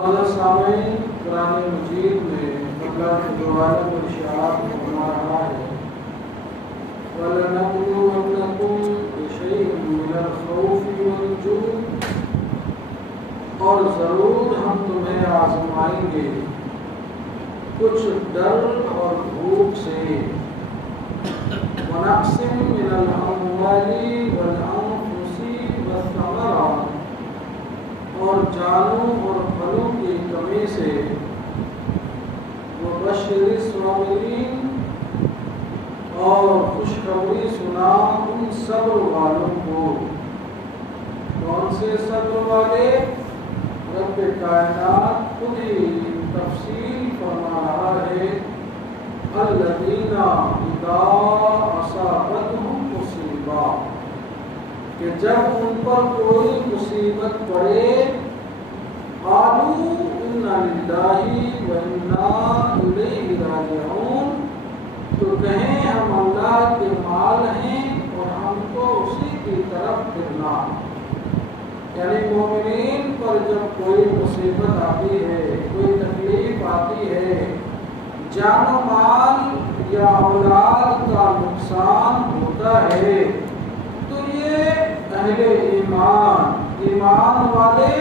سامعین، قرآن مجید میں اللہ دوبارہ ارشاد فرما رہا ہے وَلَنَبْلُوَنَّكُمْ بِشَيْءٍ مِّنَ الْخَوْفِ وَالْجُوعِ، اور ضرور ہم تمہیں آزمائیں گے کچھ ڈر اور بھوک سے، وَنَقْصٍ مِّنَ الْأَمْوَالِ وَالْأَنفُسِ وَالثَّمَرَاتِ، اور جانوں اور پھلوں کی کمی سے، وَبَشِّرِ الصَّابِرِينَ، اور خوشخبری سنا ان صبر والوں کو۔ کون سے صبر والے؟ رب کائنات خود ہی تفصیل فرما رہا ہے الذین اذا اصابتهم مصیبہ، کہ جب ان پر کوئی مصیبت پڑے قالوا انا للہ وانا الیہ راجعون، تو کہیں ہم اللہ کے مال ہیں اور ہم کو اسی کی طرف پھرنا۔ یعنی مومنین پر جب کوئی مصیبت آتی ہے، کوئی تکلیف آتی ہے، جان و مال یا اولاد کا نقصان ہوتا ہے، تو یہ اہل ایمان والے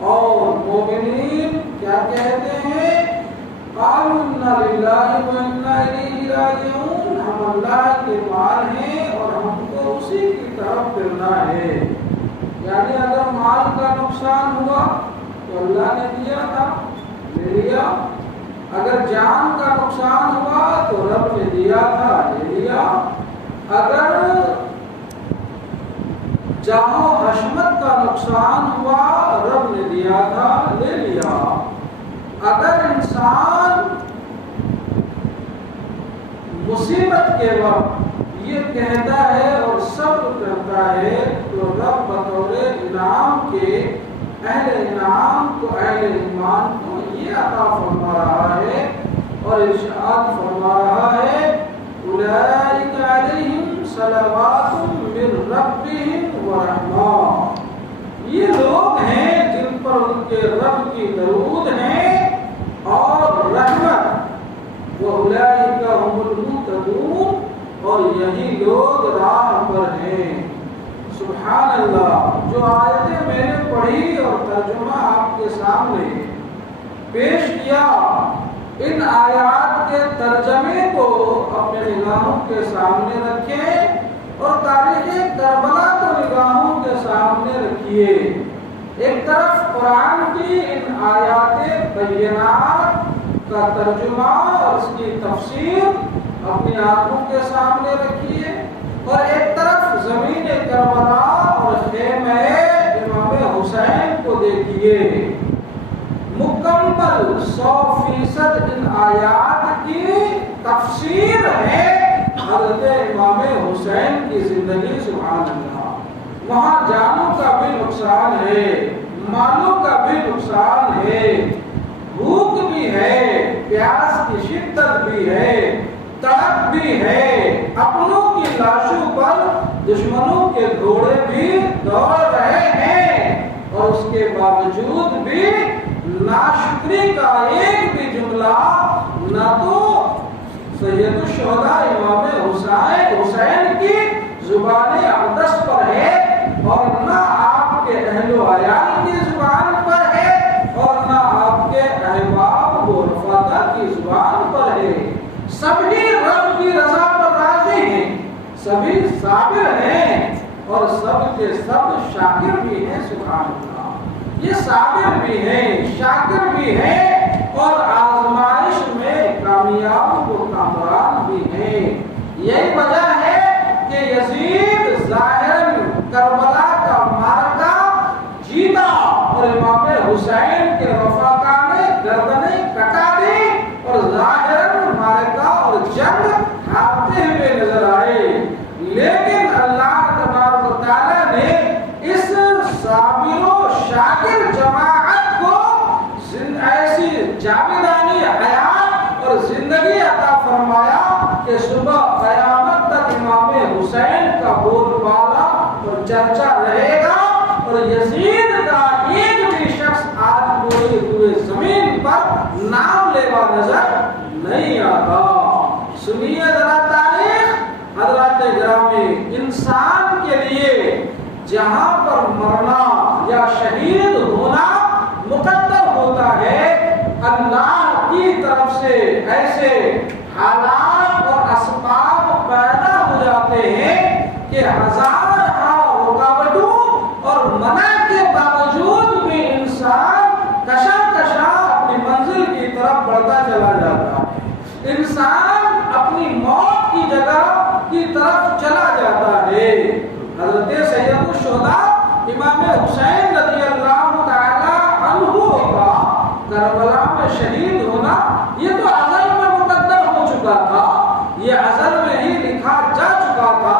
اور مومنین کیا کہتے ہیں؟ قالوا انا للہ وانا الیہ راجعون، ہم اللہ کے مال ہیں اور ہم کو اسی کی طرف پھرنا ہے۔ یعنی اگر مال کا نقصان ہوا تو اللہ نے دیا تھا، لے لیا، اگر جان کا نقصان ہوا تو رب نے دیا تھا، لے لیا، اگر جان و حشمت کا نقصان ہوا رب نے دیا تھا، لے لیا۔ اگر انسان مصیبت کے وقت یہ کہتا ہے اور صبر کرتا ہے تو رب بطور انعام کے اہل انعام کو، اہل ایمان کو یہ عطا فرما رہا ہے اور ارشاد فرما رہا ہے اولئک علیہم صلوات من ربہم ورحمہ، یہ لوگ ہیں جن پر ان کے رب کی درود ہیں اور رحمت، وَأُولَٰئِكَ هُمُ الْمُهْتَدُونَ، اور یہی لوگ راہ پر ہیں۔ سبحان اللہ، جو آیتیں میں نے پڑھی اور ترجمہ آپ کے سامنے پیش کیا، ان آیات کے ترجمے کو اپنے نگاہوں کے سامنے رکھیں اور تاریخ کربلا کو نگاہوں کے سامنے رکھیے۔ ایک طرف قرآن کی ان آیات بینات کا ترجمہ اور اس کی تفسیر اپنی آنکھوں کے سامنے رکھیے، اور ایک طرف زمین کربلا اور خیمہ امام حسین کو دیکھیے۔ مکمل 100% ان آیات کی تفسیر ہے حضرت امام حسین کی زندگی۔ سبحان اللہ، وہاں جانوں کا بھی نقصان ہے، مالوں کا بھی نقصان ہے، بھوک بھی ہے، پیاس کی شدت بھی ہے، تڑپ بھی ہے، اپنوں کی لاشوں پر دشمنوں کے گھوڑے بھی دوڑ رہے ہیں، اور اس کے باوجود بھی ناشکری کا ایک بھی جملہ نہ تو سید الشہداء امام حسین کی زبان اقدس پر ہے اور نہ آپ کے اہل و عیال کی زبان پر ہے اور نہ آپ کے احباب و رفقا کی زبان پر ہے۔ سبھی رب کی رضا پر راضی ہیں، سبھی صابر ہیں اور سب کے سب شاکر بھی ہیں۔ سبحان اللہ، یہ صابر بھی ہیں، شاکر بھی ہیں اور آزمائش میں کامیاب و کامران بھی ہیں۔ یہی وجہ ہے کہ یزید ظاہراً کربلا کا معرکہ جیتا اور امام حسین کے رفقا نے گردنیں کٹا دی اور ظاہراً معرکہ اور جنگ ہارتے ہوئے نظر آئے، لیکن اللہ تبارک و تعالیٰ نے اس صابر و شاکر جماعت کو ایسی جاویدانی حیات اور زندگی عطا فرمایا کہ صبح قیامت تک امام حسین کا بول بالا اور چرچا رہے گا، اور یزید کا ایک بھی پر نام لیوا نظر نہیں آتا۔ سنیے ذرا تاریخ حضرات گرامی، انسان کے لیے جہاں پر مرنا یا شہید ہونا مقدر ہوتا ہے، اللہ کی طرف سے ایسے حالات اور اسباب پیدا ہو جاتے ہیں کہ ہزار رکاوٹوں اور منع کے باوجود بھی انسان کشا کشا اپنی منزل کی طرف بڑھتا چلا جاتا ہے، انسان اپنی موت کی جگہ کی طرف چلا جاتا ہے۔ حضرت سید الشہداء امام حسین رضی اللہ تعالی عنہ کا کربلا میں شہید ہونا یہ تو ازل میں مقدر ہو چکا تھا، یہ ازل میں ہی لکھا جا چکا تھا،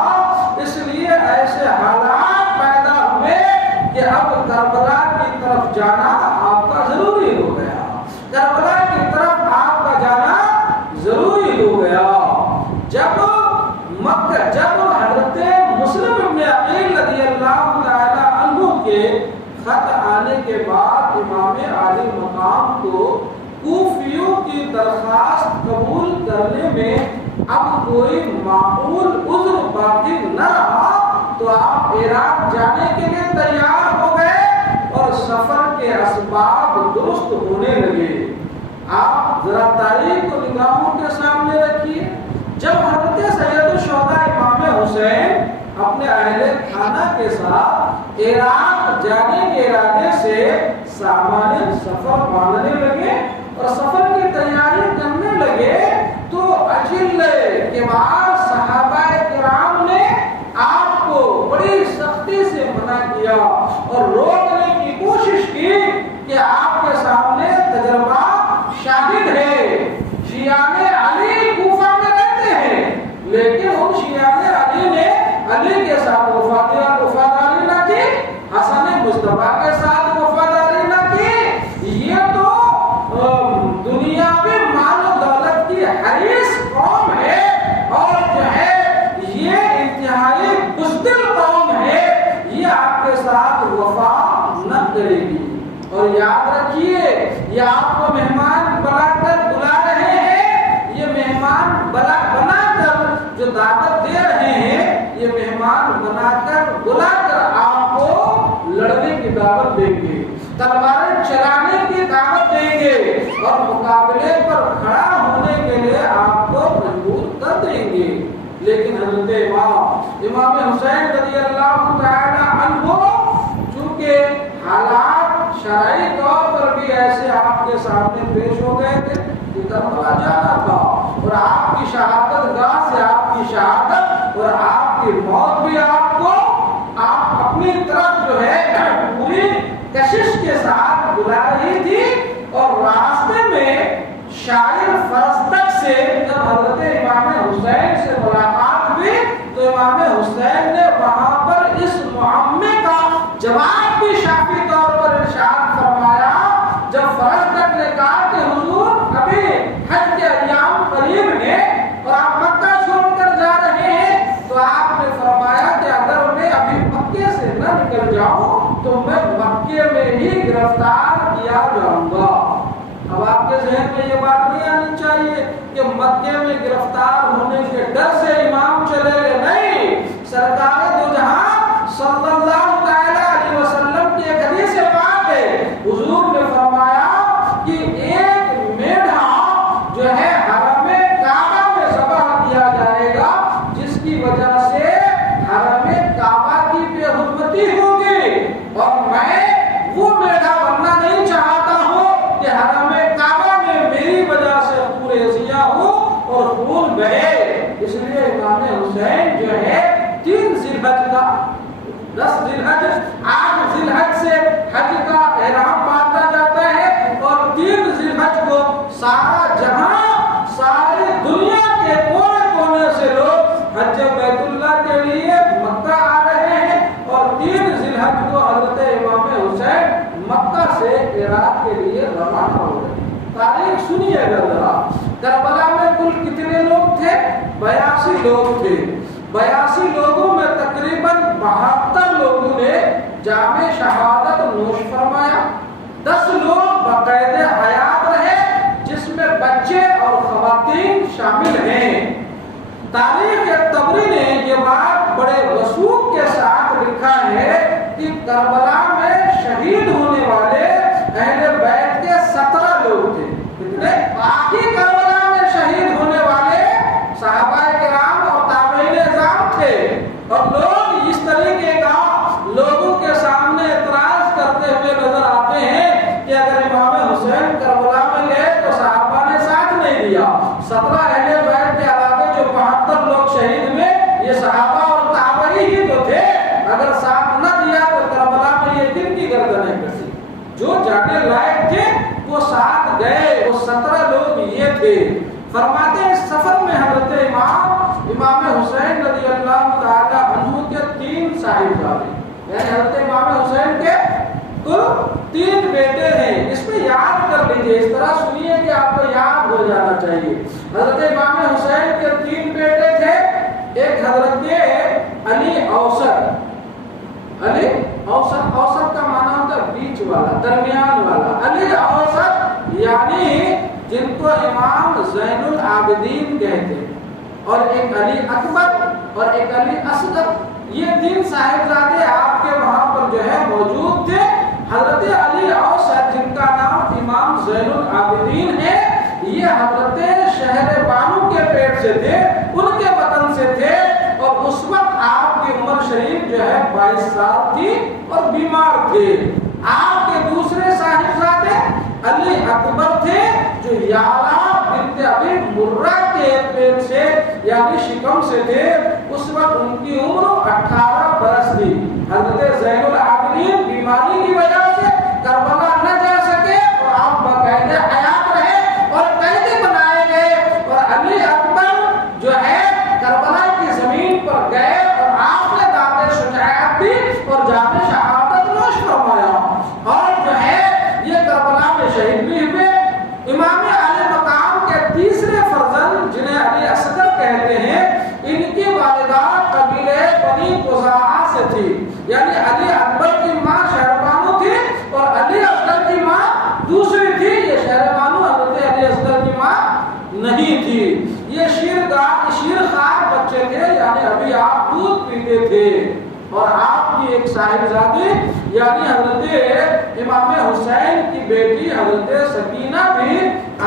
اس لیے ایسے حالات پیدا ہوئے کہ اب کربلا کی طرف جانا آپ کا ضروری ہو گیا، کربلا کی طرف آپ کا جانا ضروری ہو گیا۔ جب حضرت مسلم ابن عقیل رضی اللہ تعالی عنہ کے خط آنے کے بعد امام عالی مقام کو کوفیوں کی درخواست قبول کرنے میں اب کوئی معقول عذر باقی نہ رہا تو آپ عراق جانے کے لیے تیار ہو گئے اور سفر کے اسباب درست ہونے لگے۔ آپ ذرا تاریخ کو نگاہوں کے سامنے رکھیے، جب حضرت سید الشہداء امام حسین اپنے اہل خانہ کے ساتھ عراق جانے کے ارادے سے سامان سفر باندھنے لگے اور سفر کی تیاری کرنے لگے تو اجل کبار صحابہ کرام نے آپ کو بڑی سختی سے منع کیا اور روکنے کی کوشش کی کہ آپ کے سامنے تجربہ شاہد ہے، شیعان علی کوفہ میں رہتے ہیں، لیکن ان شیعان علی نے علی کے ساتھ وفاداری نہ کی، حسن مصطفیٰ کے ساتھ وفاداری نہ کی، یہ تو دنیاوی مال و دولت کی حریص قوم ہے اور جو ہے یہ انتہائی بزدل قوم ہے، یہ آپ کے ساتھ وفا نہ کرے گی۔ اور یاد رکھیے یہ آپ کو مہمان بنا کر بلا رہے ہیں، یہ مہمان بنا کر جو دعوت دے رہے ہیں، یہ مہمان بنا کر بلا کر آپ کو لڑنے کی دعوت دیں گے، تلواریں چلانے کی دعوت دیں گے اور مقابلے پر کھڑا ہونے کے لیے آپ کو مجبور کر دیں گے۔ لیکن حضرت امام حسین رضی اللہ تعالی عنہ چونکہ حالات شرعی طور پر بھی ایسے آپ کے سامنے پیش ہو گئے تھے کہ کربلا جانا تھا اور آپ کی شہادت گاہ سے آپ کی شہادت اور آپ کی موت بھی آپ اپنی طرف جو ہے پوری کشش کے ساتھ بلا رہی تھی۔ اور راستے میں شاعر فرزدق سے جب حضرت امام حسین سے ملاقات ہوئی تو امام حسین نے وہاں پر اس معمے کا جواب بھی شافی طور پر ارشاد فرمایا۔ جب فرزدق نے کہا کہ حضور ابھی حج کے ایام قریب ہیں اور آپ مکہ چھوڑ کر جا رہے ہیں تو آپ نے فرمایا کہ اگر میں ابھی مکے سے نہ نکل جاؤں تو میں مکے میں ہی گرفتار کیا جاؤں گا۔ اب آپ کے ذہن میں یہ بات نہیں آنی چاہیے کہ مکے میں گرفتار ہونے کے ڈر سے امام چلے گئے، نہیں، سرکار دو جہاں صلی اللہ علیہ وسلم کی ایک حدیث پاک ہے، حضور نے فرمایا کہ ایک میڑھا جو ہے حرم کعبہ میں ذبح کیا جائے گا جس کی وجہ سے حرم کعبہ کی بے حرمتی ہوگی، اور میں وہ میڑھا بننا نہیں چاہتا ہوں کہ حرم کعبہ میں میری وجہ سے پورے ضیاء ہو اور خون بہے۔ اس لیے امام حسین جو ہے 3 ذی الحج کا 10 ذی الحج 8 ذی الحج سے حج کا احرام باندھا جاتا ہے اور 3 ذی الحج کو سارا جہاں ساری دنیا کے کونے کونے سے لوگ حج بیت اللہ کے لیے مکہ آ رہے ہیں اور 3 ذی الحج کو حضرت امام حسین مکہ سے عراق کے لیے روانہ ہو گئے۔ تاریخ سنیے ذرا، کربلا میں کل کتنے لوگ تھے؟ 82 لوگ تھے۔ 82 لوگوں میں تقریباً 72 لوگوں نے جامِ شہادت نوش فرمایا، 10 لوگ بقید حیات رہے تاریخ تبری نے یہ بات بڑے وثوق کے ساتھ لکھا ہے کہ کربلا میں شہید ہونے والے اہل بیت کے 17 لوگ تھے. کتنے؟ باقی کربلا میں شہید ہونے والے صحابہ کرام اور تابعین اعظام تھے. اور لوگ اس طریقے کا لوگوں کے سامنے اعتراض کرتے ہوئے نظر آتے ہیں کہ اگر امام حسین کربلا میں گئے تو صحابہ نے ساتھ نہیں دیا. 17 اہل بیت کے علاوہ جو 72 لوگ شہید ہوئے یہ صحابہ اور تابعی ہی تو تھے. اگر ساتھ نہ دیا تو کربلا میں یہ کن کی گردنیں کسی. جو جانے لائق تھے وہ ساتھ گئے. وہ 17 لوگ یہ تھے. فرماتے ہیں اس سفر میں حضرت امام حسین رضی اللہ تعالی عنہ کے 3 صاحبزادے یعنی حضرت امام حسین کے کل 3 بیٹے ہیں. اس میں یاد کر لیجئے, اس طرح سنیے کہ آپ کو یاد ہو جانا چاہیے. حضرت امام حسین کے 3 بیٹے تھے. ایک حضرت علی اوسط. علی اوسط, اوسط کا معنی ہوتا ہے بیچ والا, درمیان والا. علی اوسط یعنی جن کو امام زین العابدین کہتے ہیں. اور ایک علی اکبر اور ایک علی اصغر. یہ 3 صاحبزادے آپ کے وہاں پر جو ہے موجود تھے. حضرت علی اوسط جن کا نام امام زین العابدین ہے, یہ حضرت شہر بانو کے پیٹ سے تھے, ان کے وطن سے تھے. اور اس وقت آپ کی عمر شریف جو ہے 22 سال تھی اور بیمار تھے. آپ کے دوسرے صاحبزادے علی اکبر تھے جو یالا بنت ابی مرہ کے پیٹ سے یعنی شکم سے تھے. اس وقت ان کی عمر 18 برس تھی. حضرت زین العابدین بیماری کی وجہ سے کربلا نہ جا سکے اور آپ باقاعدہ حیات رہے اور قیدی بنائے گئے. اور علی اکبر جو ہے کربلا کی زمین پر گئے اور آپ نے داد شجاعت دی اور جام شہادت نوش فرمایا. اور جو ہے یہ کربلا میں شہید بھی ہوئے. امام علی مقام کے تیسرے فرزند جنہیں علی اصغر کہتے ہیں, ان کی والدہ قبیلے بنی قزاعہ سے تھی. یعنی علی اکبر کی ماں شہربانو تھی اور علی اصغر کی ماں دوسری تھی. یہ شہربانو حضرت علی اصغر کی ماں نہیں تھی. یہ شیرخوار بچے تھے یعنی ابھی آپ دودھ پیتے تھے. اور آپ کی ایک صاحبزادی یعنی حضرت امام حسین کی بیٹی حضرت سکینہ بھی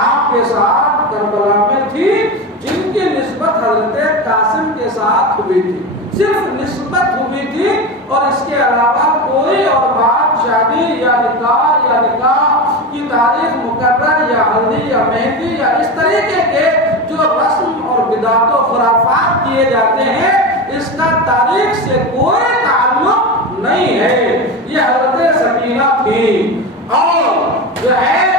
آپ کے ساتھ کربلا میں تھی, جن کی نسبت حضرت قاسم کے ساتھ ہوئی تھی. صرف نسبت ہوئی تھی اور اس کے علاوہ کوئی اور بات شادی یا نکاح کی تاریخ مقرر یا ہلدی یا مہندی یا اس طریقے کے جو رسم اور بدعت و خرافات کیے جاتے ہیں اس کا تاریخ سے کوئی تعلق نہیں ہے. یہ حضرت سکینہ تھی اور جو ہے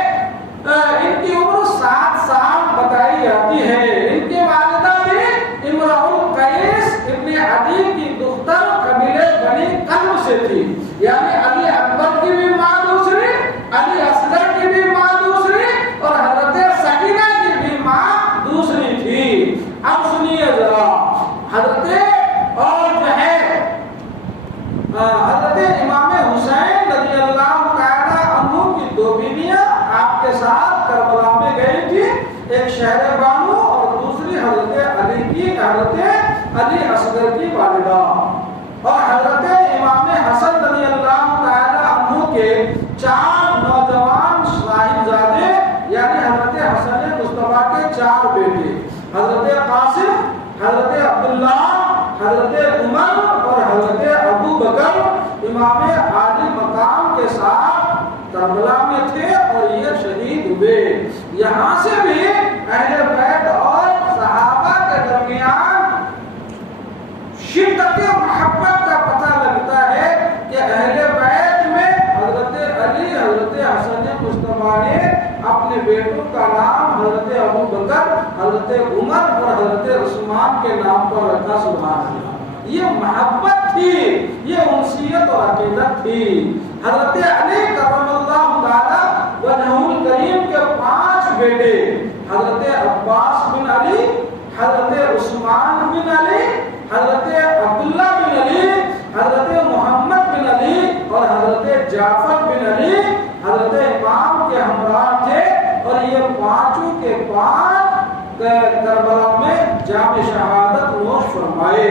ان کی عمر 7 سال بتائی جاتی ہے. ان کی والدہ بھی امرؤ القیس ابن عدی کی دختر قبیلے بنی کلب سے تھی. یعنی علی اکبر کی بھی ماں دوسری, علی اصغر کی بھی ماں دوسری اور حضرت سکینہ کی بھی ماں دوسری تھی. اب سنیے ذرا, حضرت اور جو ہے حضرت امام حسین رضی اللہ تعالی عنہ کی 2 بیویاں آپ کے ساتھ کربلا میں گئی تھی. ایک شہر بانو اور دوسری حضرت علی کی حضرت علی اصغر کی والدہ. اور حضرت امام حسن رضی اللہ تعالی عنہ کے 4 نوجوان صاحبزادے یعنی حضرت حسن مصطفیٰ کے 4 بیٹے حضرت قاسم, حضرت عبداللہ, حضرت عمر اور حضرت ابو بکر امام عالی مقام کے ساتھ کربلا میں تھے اور یہ شہید ہوئے. یہاں سے بھی اہل بیت اور صحابہ کے درمیان شدت محبت کا پتہ لگتا ہے کہ اہل بیت میں حضرت علی, حضرت حسن مصطفیٰ نے اپنے بیٹوں کا نام حضرت ابو بکر, حضرت عمر اور حضرت عثمان کے نام پر رکھا. سبحان اللہ. یہ محبت تھی, یہ انسیت اور عقیدت تھی. حضرت علی کرم اللہ تعالی وجہہ الکریم کے 5 بیٹے حضرت عباس بن علی, حضرت عثمان بن علی, حضرت عبداللہ بن علی, حضرت محمد بن علی اور حضرت جعفر بن علی حضرت امام کے ہمراہ تھے. اور یہ 5 کے 5 کربلا میں جام شہادت نوش فرمائے۔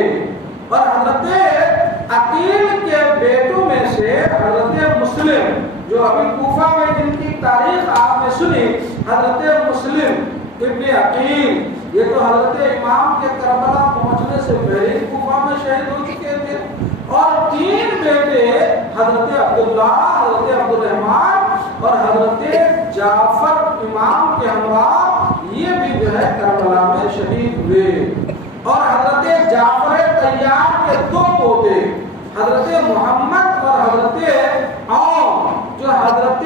اور حضرت عقیل کے بیٹوں میں سے حضرت مسلم، جو ابھی کوفہ میں جن کی تاریخ آپ نے سنی، حضرت مسلم ابن عقیل، یہ تو حضرت امام کے کربلا پہنچنے سے پہلے کوفہ میں شہید ہو چکے تھے۔ اور 3 بیٹے حضرت عبداللہ، حضرت عبدالرحمن اور حضرت جعفر امام کے ہمراہ یہ بھی جو ہے کربلا میں شہید ہوئے۔ اور حضرت جعفر طیار کے 2 پوتے حضرت محمد اور حضرت عون، جو حضرت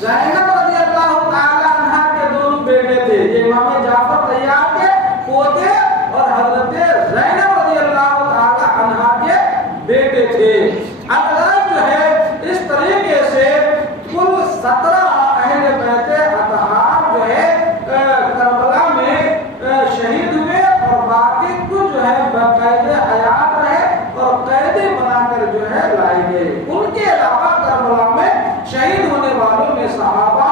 زینب رضی اللہ تعالی عنہ کے دونوں بیٹے تھے، یہ امام جعفر طیار کے پوتے اور حضرت زینب رضی اللہ تعالی عنہ کے بیٹے تھے۔ الگ جو ہے اس طریقے سے کل 17 اہل بیت اطہار جو ہے کربلا میں شہید ہوئے، اور باقی کچھ جو ہے بقید حیات رہے اور قیدی بنا کر جو ہے لائے گئے۔ ان کے علاوہ کربلا میں شہید ہونے والوں میں صحابہ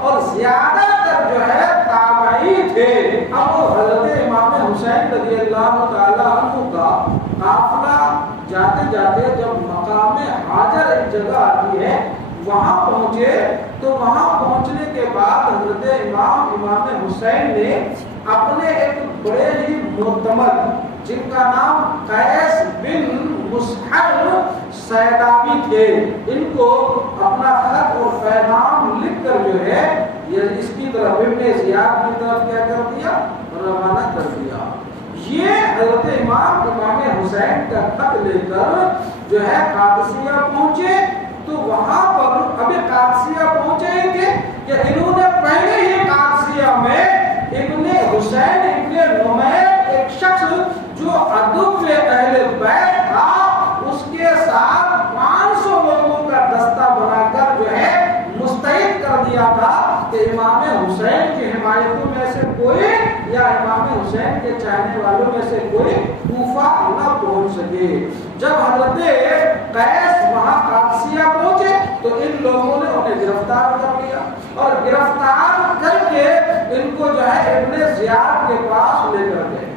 اور زیادہ تر جو ہے تابعی تھے۔ اب وہ حضرت امام حسین رضی اللہ تعالی عنہ کا قافلہ جاتے جاتے جب مقام حاجر ایک جگہ آتی ہے وہاں پہنچے، تو وہاں پہنچنے کے بعد حضرت امام حسین نے اپنے ایک بڑے ہی معتمد، جن کا نام قیس بن مسحر سیدابی تھے، ان کو اپنا خط اور پیغام لکھ کر جو ہے یہ اس کی طرف ابن زیاد کی طرف کیا کر دیا، روانہ کر دیا۔ یہ حضرت امام حسین کا خط لے کر جو ہے قادسیہ پہنچے، تو وہاں پر ابھی قادسیہ پہنچے تھے کہ انہوں نے پہلے ہی قادسیہ میں ابن حسین ابن نمیر ایک شخص جو عدو اہل بیت تھا، اس کے ساتھ 500 لوگوں کا دستہ بنا کر جو ہے مستعد کر دیا تھا کہ امام حسین کی حمایتوں میں سے کوئی یا امام حسین کے چاہنے والوں میں سے کوئی کوفہ نہ پہنچ سکے۔ جب حضرت قیس وہاں قادسیہ پہنچے تو ان لوگوں نے انہیں گرفتار کر لیا، اور گرفتار کر کے ان کو جو ہے ابن زیاد کے پاس لے کر گئے۔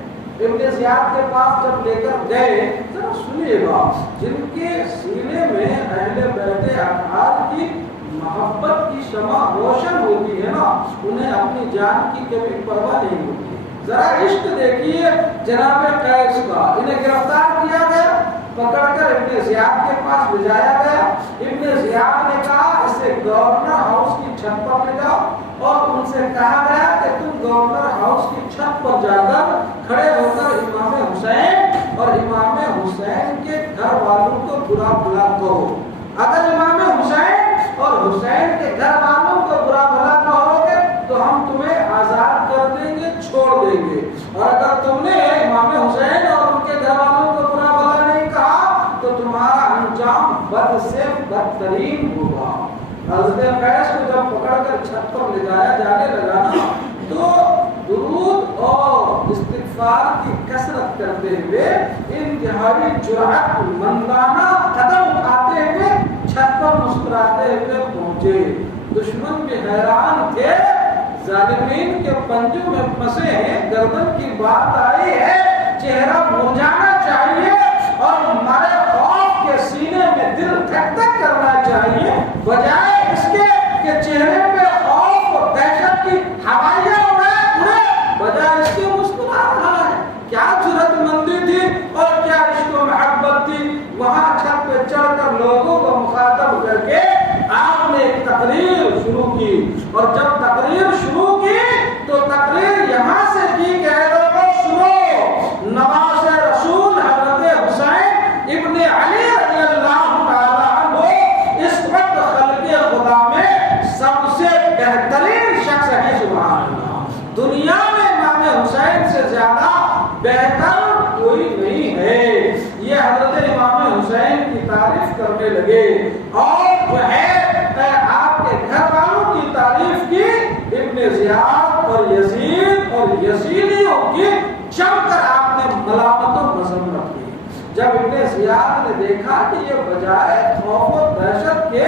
ابن زیاد کے پاس جب لے کر گئے، ذرا سنیے گا، جن کے سینے میں اہل بیت اطہار کی محبت کی شمع روشن ہوتی ہے نا، انہیں اپنی جان کی کبھی پرواہ نہیں ہوتی۔ ذرا عشق دیکھیے جناب قیس کا، انہیں گرفتار کیا گیا، پکڑ کر ابن زیاد کے پاس لے جایا گیا۔ ابن زیاد نے کہا اسے گورنر ہاؤس کی چھت پر لے جاؤ، اور ان سے کہا گیا کہ تم گورنر ہاؤس کی چھت پر جا کر کھڑے ہو کر امام حسین اور امام حسین کے گھر والوں کو برا بھلا کہو۔ اگر امام حسین اور حسین کے گھر والوں کو برا بھلا کہو گے تو ہم تمہیں آزاد کر دیں گے، چھوڑ دیں گے، اور اگر تم نے امام حسین اور ان کے گھر والوں کو برا بھلا نہیں کہا تو تمہارا انجام بد سے بدترین ہوگا۔ حضرت قیس کو جب پکڑ کر چھت پر لے جایا جانے لگا نا، تو درود اور استغفار کی کثرت کرتے ہوئے انتہائی جرأت مندانہ قدم اٹھاتے ہوئے چھت پر مسکراتے ہوئے پہنچے۔ دشمن بھی حیران تھے، ظالمین کے پنجوں میں پھنسے ہیں، گردن کی بات آئی ہے، چہرہ مرجھانا چاہیے اور ہمارے خوف کے سینے میں دل دھک دھک کرنا چاہیے، بجائے اس کے کہ چہرے پہ خوف اور دہشت کی ہوائیاں اڑے، بجائے اس کے مسکرا رہا ہے۔ کیا جرأت مندی تھی اور کیا عشق و محبت تھی۔ وہاں چھت پہ چڑھ کر لوگوں کو مخاطب کر کے آپ نے ایک تقریر شروع کی، اور جب تقریر شروع کی تو تقریر یہاں سے کی کہ اے لوگوں سنو، نواز رسول حضرت حسین ابن علی رضی اللہ تعالی عنہ اس وقت خلق خدا میں سب سے بہترین شخص ہے۔ سبحان اللہ، دنیا میں امام حسین سے زیادہ بہتر کوئی نہیں ہے۔ یہ حضرت امام حسین کی تعریف کرنے لگے، اور جو ہے آپ کے گھر والوں کی تعریف کی، ابن زیاد اور یزید اور یزیدیوں کی جم کر آپ نے ملامت و مذمت کی۔ جب ابن زیاد نے دیکھا کہ یہ بجائے خوف و دہشت کے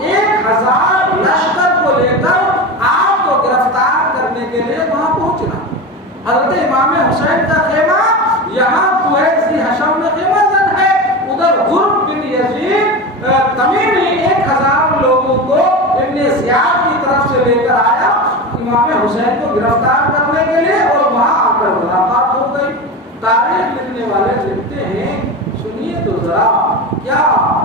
1000 لشکر کو لے کر آپ کو گرفتار کرنے کے لیے وہاں پہنچنا. حضرت امام حسین کا خیمہ یہاں ذی حشم میں خیمہ زن ہے, ادھر غرب بن یزید تمیمی 1000 لوگوں کو ابن زیاد کی طرف سے لے کر آیا امام حسین کو گرفتار کرنے کے لیے, اور وہاں آ کر ملاقات ہو گئی. تاریخ لکھنے والے لکھتے ہیں, سنیے تو ذرا کیا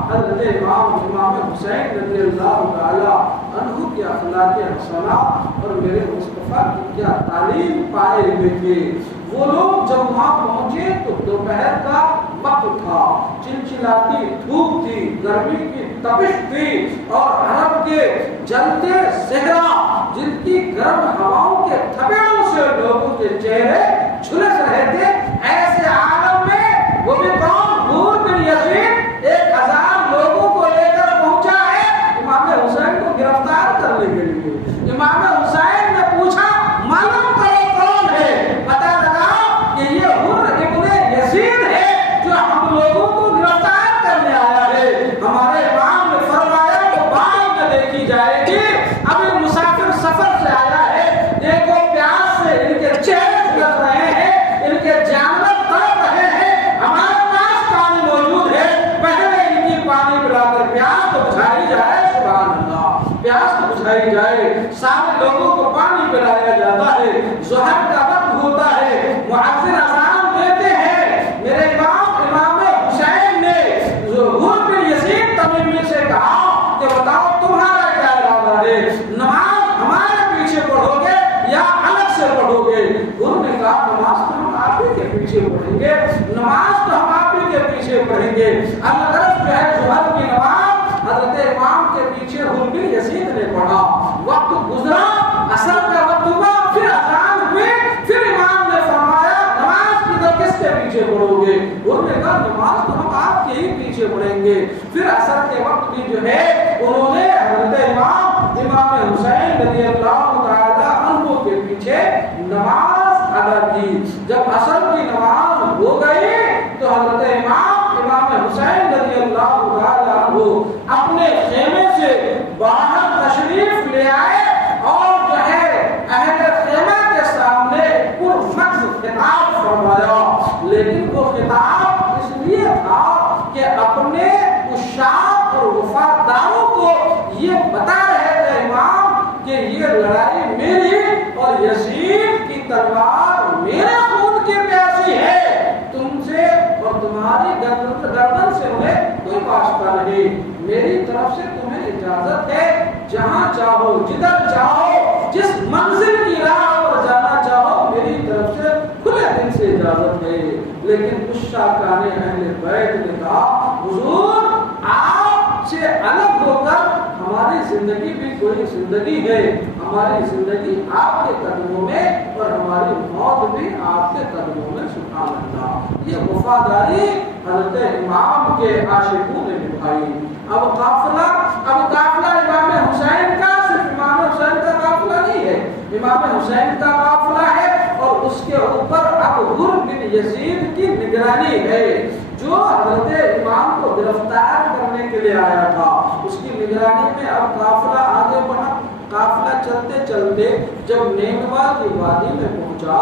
حضرت امام حسین رضی اللہ تعالی عنہ کی اخلاق حسنہ اور میرے مصطفیٰ کی کیا تعلیم پائے ہوئے تھے. وہ لوگ جب وہاں پہنچے تو دوپہر کا وقت تھا, چلچلاتی دھوپ تھی, گرمی کی تپش تھی, اور عرب کے جلتے صحرا جن کی گرم ہواؤں کے تھپیڑوں سے لوگوں کے چہرے جھلس رہے تھے, ایسے عالم میں وہ بھی کون نور بن یزید 1000 لوگوں کو لے کر پہنچا ہے امام حسین کو گرفتار کرنے کے لیے. امام حسین نے پوچھا معلوم کرو کون ہے, پتہ لگا کہ یہ حر ابن یزید ہے جو ہم لوگوں کو گرفتار کرنے آیا ہے. ہمارے امام نے فرمایا وہ بعد میں دیکھی جائے گی, ابھی مسافر سفر سے آیا ہے, دیکھو پیاس سے ان کے چہرے جھلس رہے ہیں, ان کے جانور تڑپ رہے ہیں, ہمارے پاس پانی موجود ہے, پہلے ان کی پانی پلا کر پیاس تو بجھائی جائے. سبحان اللہ, پیاس تو بجھائی جائے. سارے لوگوں کو پانی پلایا جاتا ہے, ظہر کا وقت ہوتا ہے, مؤذن اذان دیتے ہیں. میرے امام حسین نے غرب بن یزید تمیمی سے کہا کہ بتاؤ تمہارا کیا ارادہ ہے, نماز ہمارے پیچھے پڑھو گے یا الگ سے پڑھو گے؟ غرب نے کہا نماز تو ہم آپ ہی کے پیچھے پڑھیں گے, نماز تو ہم آپ ہی کے پیچھے پڑھیں گے. الغرض جو ہے ظہر کی نماز حضرت امام کے پیچھے غرب بن یزید نے پڑھا. وقت گزرا, عصر کا وقت ہوا, پھر اذان ہوئی, پھر امام نے فرمایا نماز کی تو کس کے پیچھے پڑھو گے؟ انہوں نے کہا نماز تو ہم آپ کے ہی پیچھے پڑھیں گے. پھر عصر کے وقت بھی جو ہے انہوں نے حضرت امام حسین رضی اللہ تعالی عنہ کے پیچھے نماز ادا کی. جب عصر کی نماز ہو گئی تو حضرت امام حسین رضی اللہ تعالی عنہ اپنے خیمے سے باہر تشریف لے آئے, اور جو ہے اہل خیمہ کے سامنے پرمغز خطاب فرمایا. لیکن وہ خطاب اس لیے تھا کہ اپنے عشاق اور وفاداروں کو یہ بتا رہے تھے امام کہ یہ لڑائی میری اور یزید کی تلوار میرے خون کی پیاسی ہے, تم سے اور تمہاری گردن سے انہیں کوئی واسطہ نہیں. میری طرف سے تمہیں اجازت ہے, جہاں چاہو جدھر چاہو جس منزل کی راہ پر جانا چاہو میری طرف سے کھلے دل سے اجازت ہے. لیکن عشاقان اہل بیت نے کہا حضور آپ سے الگ ہو کر ہماری زندگی بھی کوئی زندگی ہے, ہماری زندگی آپ کے قدموں میں اور ہماری موت بھی آپ کے قدموں میں. سبحان اللہ, یہ وفاداری حضرت امام کے عاشقوں نے نبھائی. اب قافلہ امام حسین کا صرف امام حسین کا قافلہ نہیں ہے, امام حسین کا قافلہ ہے, اور اس کے اوپر اب غرب بن یزید کی نگرانی ہے جو حضرت امام کو گرفتار کرنے کے لیے آیا تھا. اس کی نگرانی میں اب قافلہ آگے بڑھا. قافلہ چلتے چلتے جب نینوا کی وادی میں پہنچا,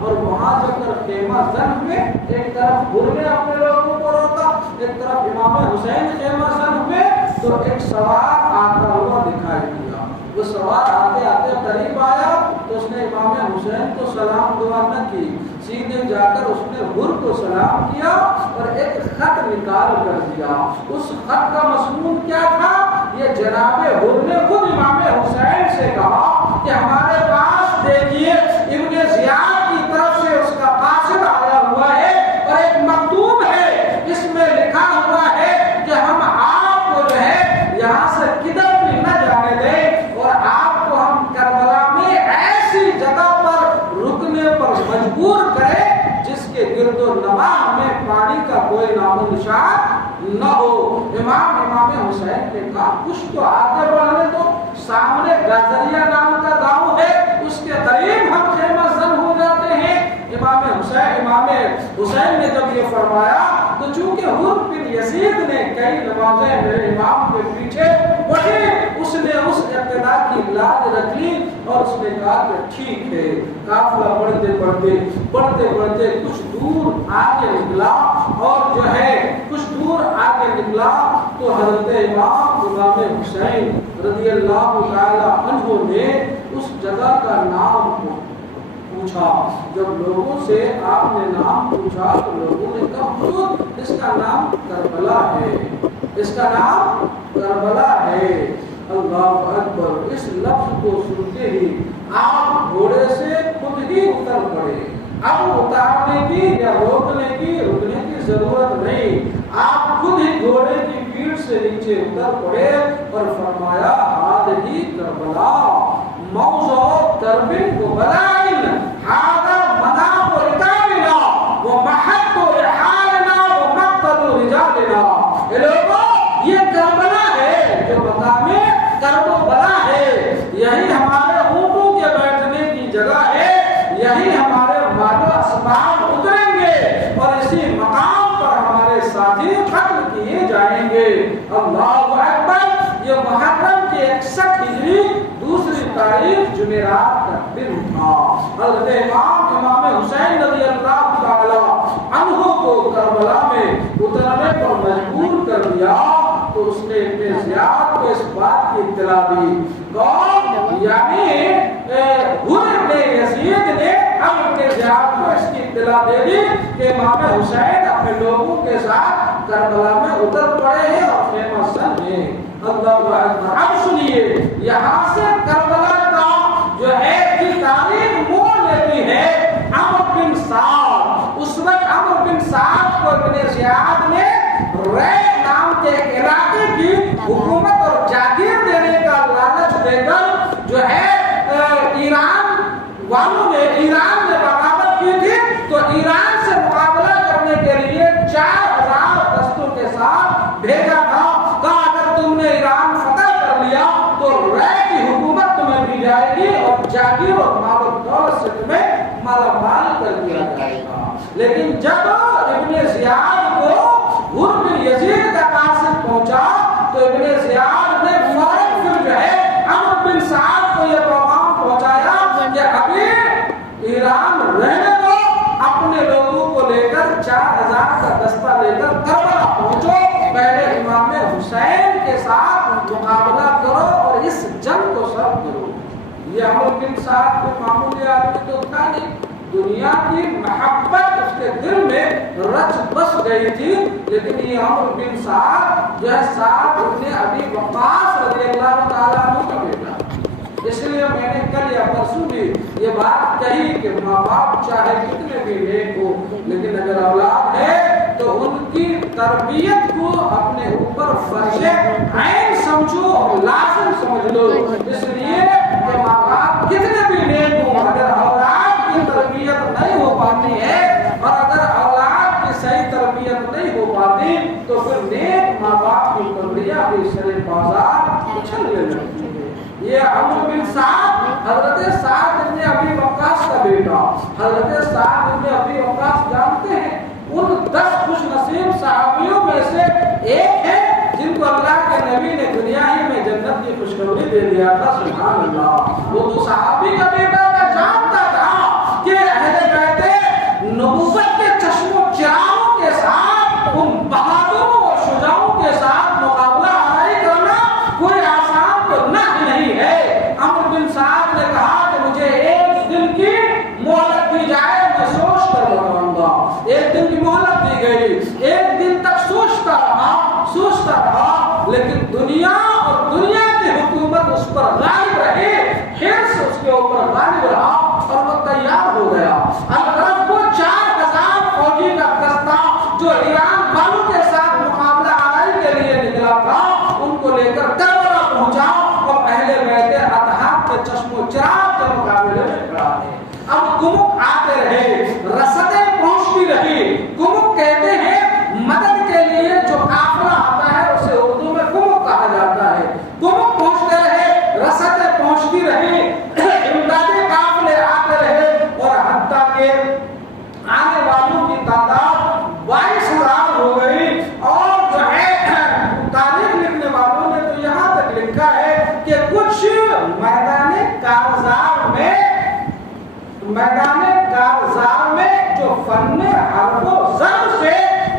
اور وہاں جا کر خیمہ زن ہوئے, ایک طرف غرب نے اپنے لوگوں کو روکا, ایک طرف امام حسین خیمہ زن ہوئے, تو ایک سوار آتا ہوا دکھائی دیا. وہ سوار آتے آتے قریب آیا تو اس نے امام حسین کو سلام دعا نہ کی, سیدھے جا کر اس نے غرب کو سلام کیا اور ایک خط نکال کر دیا. اس خط کا مضمون کیا تھا؟ یہ جناب غرب نے خود امام حسین سے کہا کہ ہمارے پاس دیکھیے ابن زیاد کی طرف سے اس کا قاصد آیا ہوا ہے, اور ایک مکتوب ہے, اس میں لکھا ہوا ہے کہ ہم آپ کو جو ہے یہاں سے کدھر بھی نہ جانے دیں, اور آپ کو ہم کربلا میں ایسی جگہ پر رکنے پر مجبور کریں جس کے گرد و نواح میں پانی کا کوئی نام و نشان نہ ہو. امام حسین نے کہا کچھ تو آگے بڑھنے دو, سامنے گازریہ نام کا گاؤں ہے, اس کے قریب ہم خیمہ زن ہو جاتے ہیں. امام حسین نے جب یہ فرمایا تو تو چونکہ حر بن یزید نے کئی نمازیں میرے امام کے پیچھے پڑھی، اس نے اس ابتدا کی لاج رکھ لی اور اس نے کہا کہ ٹھیک ہے۔ قافلہ بڑھتے بڑھتے کچھ دور آگے نکلا، اور جو ہے کچھ دور آگے نکلا تو حضرت امام حسین رضی اللہ تعالی عنہ نے اس جگہ کا نام پوچھا۔ جب لوگوں سے آپ نے نام پوچھا تو لوگوں نے کہا حضور اس کا نام کربلا ہے، اس کا نام کربلا ہے۔ اللہ اکبر! اس لفظ کو سنتے ہی آپ گھوڑے سے خود ہی اتر پڑے۔ اب اتارنے کی یا رکنے کی ضرورت نہیں، آپ خود ہی گھوڑے کی پیٹھ سے نیچے اتر پڑے اور فرمایا ہذہ کربلا موضع درب وبلائن هذا منام رکابنا ومحط رحالنا ومقتل رجالنا۔ اے لوگوں، یہ کربلا ہے جو مقام کرب و بلا ہے، یہی ہمارے اونٹوں کے بیٹھنے کی جگہ ہے، یہی ہمارے مال و اسباب اتریں گے اور اسی مقام پر ہمارے ساتھی قتل کیے جائیں گے۔ اللہ اکبر! یہ محرم کی 61 ہجری دوسری تاریخ جمعرات کا دن تھا۔ حضرت امام حسین رضی اللہ تعالی عنہ کو کربلا میں اترنے پر مجبور کر دیا تو اس نے ابن زیاد کو اس بات کی اطلاع دی، کون؟ یعنی حر ابن یزید نے اب ابن زیاد کو اس کی اطلاع دے دی کہ امام حسین اپنے لوگوں کے ساتھ کربلا میں اتر پڑے ہیں اور فیمس ہیں۔ اللہ اکبر! اب سنیے، یہاں سے کربلا کا جو ہے کی تاریخ موڑ لیتی ہے عمرو بن سعد۔ اس وقت عمرو بن سعد کو ابن زیاد نے رے نام کے علاقے کی حکومت اور جاگیر دینے کا لالچ دے کر جو ہے ایران والوں نے، ایران نے بغاوت کی تھی تو ایران سے مقابلہ کرنے کے لیے 4000 دستوں کے ساتھ بھیجا تھا۔ کہا اگر تم نے ایران فتح کر لیا تو رے کی حکومت تمہیں دی جائے گی اور جاگیر اور مال و دولت سے تمہیں مالا مال کر دیا جائے گا۔ لیکن جب ابن زیاد کو حر بن یزید کا قاصد پہنچا تو ابن زیاد نے فوراً پھر جو ہے عمرو بن سعد کو یہ پیغام پہنچایا کہ ابھی ایران رہنے دو، اپنے لوگوں کو لے کر 4000 کا دستہ لے کر کربلا پہنچو، پہلے امام حسین کے ساتھ مقابلہ کرو اور اس جنگ کو سر کرو۔ یہ عمرو بن سعد کو معمولی آدمی تو تھا نہیں، دنیا کی محبت اس کے دل میں رچ بس گئی تھی، لیکن یہ عمرو بن سعد جو ہے سعد ابن ابی وقاص رضی اللہ تعالیٰ عنہ کا بیٹا۔ اس لیے میں نے کل یا پرسوں بھی یہ بات کہی کہ ماں باپ چاہے کتنے بھی نیک ہو لیکن اگر اولاد ہے تو ان کی تربیت کو اپنے اوپر فرض عین سمجھو اور لازم سمجھ لو۔ اس لیے کہ ماں باپ کتنے بھی نیک ہو، اگر اولاد کی تربیت نہیں ہو پاتی ہے اور اگر اولاد کی صحیح تربیت نہیں ہو پاتی تو پھر نیک ماں باپ کی تربیت بھی سر بازار اچھلنے لگتی ہے۔ یہ عمرو بن سعد حضرت سعد ابن ابی وقاص کا بیٹا، حضرت سعد ابن ابی وقاص جانتے ہیں ان 10 خوش نصیب صحابیوں میں سے ایک ہے جن کو اللہ کے نبی نے دنیا ہی میں جنت کی خوشخبری دے دیا تھا۔ سبحان اللہ! وہ تو صحابی کا بیٹا تھا، جانتا تھا کہ اہل بیت نبوت کے چشم و چراغوں کے ساتھ ان بہادروں اور شجاعوں کے ساتھ مقابلہ آرائی کرنا کوئی آسان تو نہیں ہے۔ عمرو بن سعد نے کہا کہ مجھے ایک دن کی مہلت دی جائے، میں سوچ کر بتاؤں گا۔ ایک دن کی مہلت دی گئی، ایک دن تک سوچتا رہا، لیکن دنیا اور دنیا کی حکومت اس پر غالب رہی، حرص اس کے اوپر غالب رہا اور وہ تیار ہو گیا۔ الغرض وہ 4000 فوجی کا دستہ جو ایران والوں کے ساتھ مقابلہ آرائی کے لیے نکلا تھا ان کو لے کر کربلا پہنچا اور اہل بیت اطہار کے چشم و چراغ کے مقابلے میں کھڑا ہے۔ اب گمک آتے رہے، رسدیں پہنچتی رہی۔ گمک کہتے ہیں مدد کے لیے جو قافلہ آتا ہے اسے اردو میں گمک کہا جاتا ہے۔ گمک پہنچتے رہے، رسدیں پہنچتی رہی، امدادی قافلے آتے رہے اور حتیٰ کہ آنے والوں کی تعداد 22,000 ہو گئی۔ میدان کارزار میں جو فن حرف و ضرب سے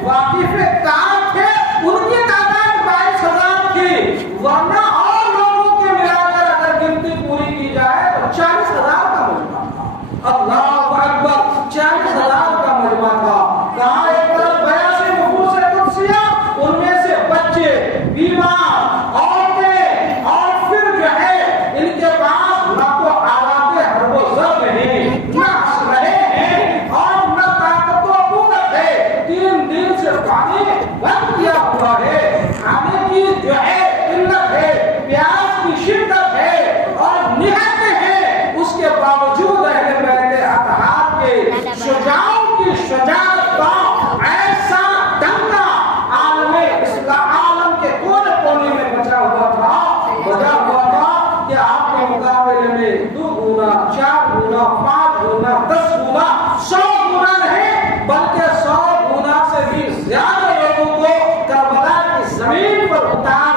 واقف کار تھے ان کی تعداد 22,000 تھی، ورنہ اور لوگوں کے ملا کر اگر گنتی پوری کی جائے تو 40,000 کا مجمع تھا۔ اللہ اکبر، 40,000 کا مجمع تھا۔ کہاں ایک طرف 82 نفوس قدسیہ، ان میں سے بچے، بیمار، عورتیں، اور پھر جو ہے ان کے پاس نہ تو آلات حرب و ضرب ہیں، نہ اسلحے ہیں، اور نہ طاقت و قوت ہے۔ 3 دن سے پانی بند کیا ہوا ہے، کھانے کی جو ہے قلت ہے، پیاس کی شدت ہے اور نہتے ہیں، اس کے باوجود اہل بیت اطہار کے شجاعوں کی شجاعت کا ایسا ڈنکا عالم کے کونے کونے میں بجا ہوا تھا کہ آپ کے مقابلے میں 2 گنا، 4 گنا، 5 گنا، 10 گنا، 100 گنا نہیں بلکہ 100 گنا سے بھی زیادہ لوگوں کو کربلا کی زمین پر اتار